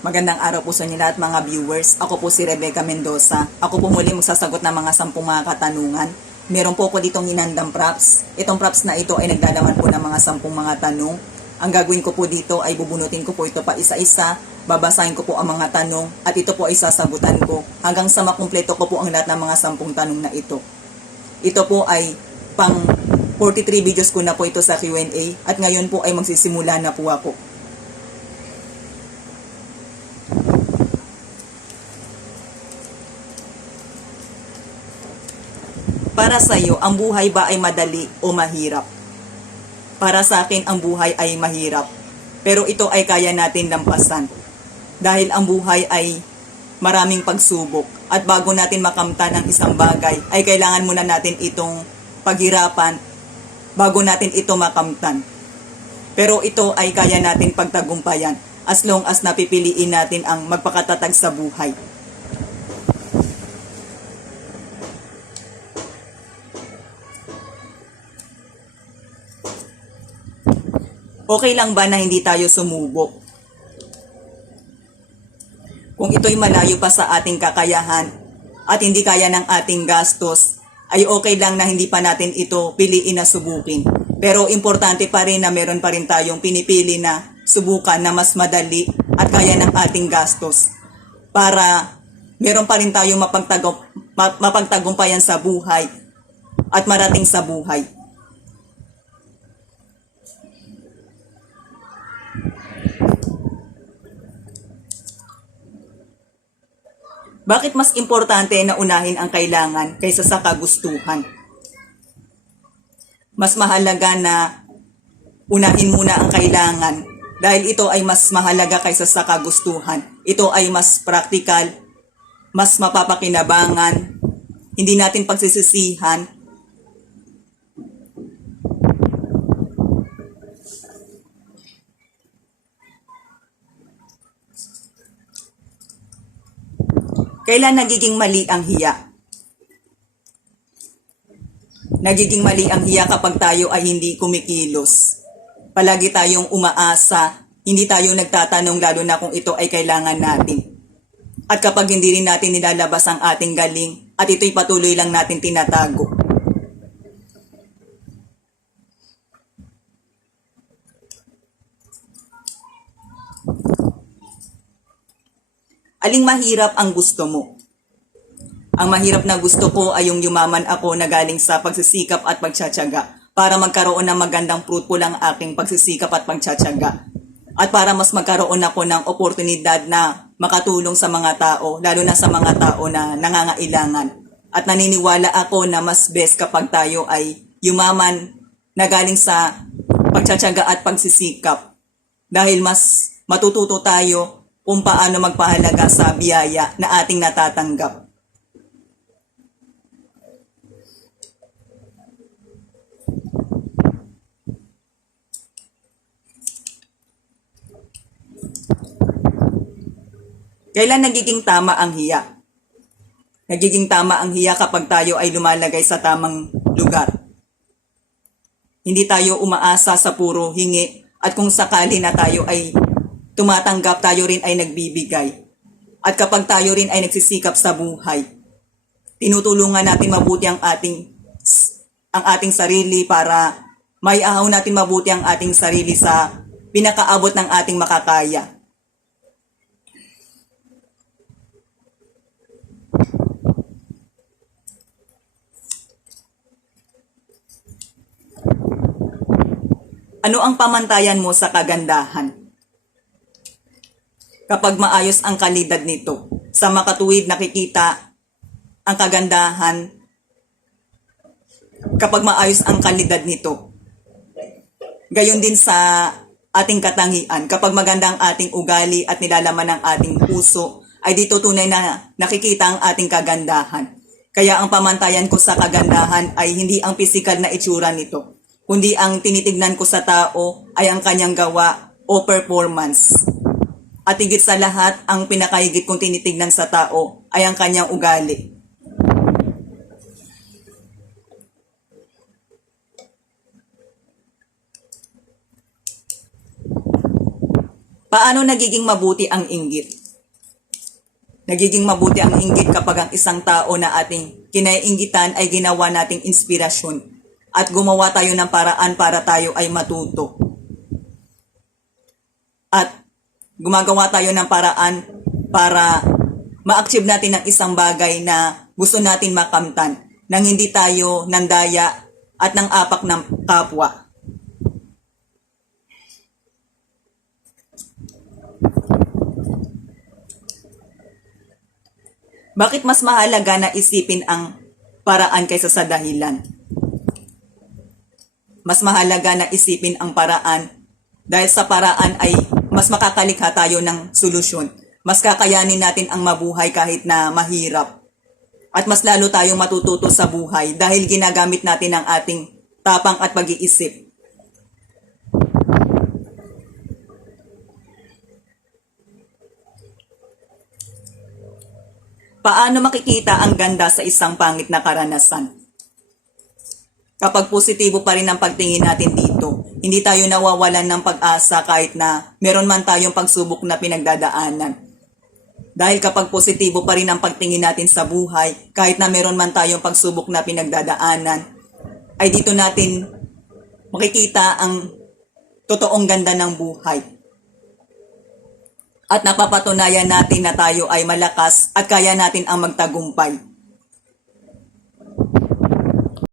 Magandang araw po sa inyo lahat mga viewers. Ako po si Rebecca Mendoza. Ako po muli magsasagot ng mga 10 mga katanungan. Meron po ako ditong inandang props. Itong props na ito ay naglalaman po ng mga 10 mga tanong. Ang gagawin ko po dito ay bubunutin ko po ito pa isa-isa. Babasahin ko po ang mga tanong at ito po ay sasagutan ko hanggang sa makumpleto ko po ang lahat ng mga 10 tanong na ito. Ito po ay pang 43 videos ko na po ito sa Q&A at ngayon po ay magsisimula na po ako. Para sa iyo, ang buhay ba ay madali o mahirap? Para sa akin, ang buhay ay mahirap. Pero ito ay kaya natin lampasan. Dahil ang buhay ay maraming pagsubok. At bago natin makamtan ang isang bagay, ay kailangan muna natin itong paghirapan bago natin ito makamtan. Pero ito ay kaya natin pagtagumpayan as long as napipiliin natin ang magpakatatag sa buhay. Okay lang ba na hindi tayo sumubok? Kung ito'y malayo pa sa ating kakayahan at hindi kaya ng ating gastos, ay okay lang na hindi pa natin ito piliin na subukin. Pero importante pa rin na meron pa rin tayong pinipili na subukan na mas madali at kaya ng ating gastos. Para meron pa rin tayong mapagtagumpayan sa buhay at marating sa buhay. Bakit mas importante na unahin ang kailangan kaysa sa kagustuhan? Mas mahalaga na unahin muna ang kailangan dahil ito ay mas mahalaga kaysa sa kagustuhan. Ito ay mas praktikal, mas mapapakinabangan, hindi natin pagsisisihan. Kailan nagiging mali ang hiya? Nagiging mali ang hiya kapag tayo ay hindi kumikilos. Palagi tayong umaasa, hindi tayo nagtatanong lalo na kung ito ay kailangan natin. At kapag hindi rin natin nilalabas ang ating galing at ito'y patuloy lang natin tinatago. Aling mahirap ang gusto mo? Ang mahirap na gusto ko ay yung yumaman ako na galing sa pagsisikap at pagtsatsaga para magkaroon ng magandang fruitful ang aking pagsisikap at pagtsatsaga. At para mas magkaroon ako ng oportunidad na makatulong sa mga tao, lalo na sa mga tao na nangangailangan. At naniniwala ako na mas best kapag tayo ay yumaman na galing sa pagtsatsaga at pagsisikap. Dahil mas matututo tayo kung paano magpahalaga sa biyaya na ating natatanggap. Kailan nagiging tama ang hiya? Nagiging tama ang hiya kapag tayo ay lumalagay sa tamang lugar. Hindi tayo umaasa sa puro hingi at kung sakali na tayo ay tumatanggap, tayo rin ay nagbibigay. At kapag tayo rin ay nagsisikap sa buhay, tinutulungan natin mabuti ang ating sarili para maiahaw natin mabuti ang ating sarili sa pinakaabot ng ating makakaya. Ano ang pamantayan mo sa kagandahan? Kapag maayos ang kalidad nito, sa makatuwid nakikita ang kagandahan kapag maayos ang kalidad nito. Gayon din sa ating katangian, kapag maganda ang ating ugali at nilalaman ng ating puso, ay dito tunay na nakikita ang ating kagandahan. Kaya ang pamantayan ko sa kagandahan ay hindi ang pisikal na itsura nito, kundi ang tinitignan ko sa tao ay ang kanyang gawa o performance. At higit sa lahat, ang pinakahigit kong tinitignan sa tao ay ang kanyang ugali. Paano nagiging mabuti ang inggit? Nagiging mabuti ang inggit kapag ang isang tao na ating kinaiinggitan ay ginawa nating inspirasyon at gumawa tayo ng paraan para tayo ay matuto. At gumagawa tayo ng paraan para ma-achieve natin ang isang bagay na gusto natin makamtan nang hindi tayo nandaya at nang apak ng kapwa. Bakit mas mahalaga na isipin ang paraan kaysa sa dahilan? Mas mahalaga na isipin ang paraan dahil sa paraan ay mas makakalikha tayo ng solusyon. Mas kakayanin natin ang mabuhay kahit na mahirap. At mas lalo tayong matututo sa buhay dahil ginagamit natin ang ating tapang at pag-iisip. Paano makikita ang ganda sa isang pangit na karanasan? Kapag positibo pa rin ang pagtingin natin dito, hindi tayo nawawalan ng pag-asa kahit na meron man tayong pagsubok na pinagdadaanan. Dahil kapag positibo pa rin ang pagtingin natin sa buhay, kahit na meron man tayong pagsubok na pinagdadaanan, ay dito natin makikita ang totoong ganda ng buhay. At napapatunayan natin na tayo ay malakas at kaya natin ang magtagumpay.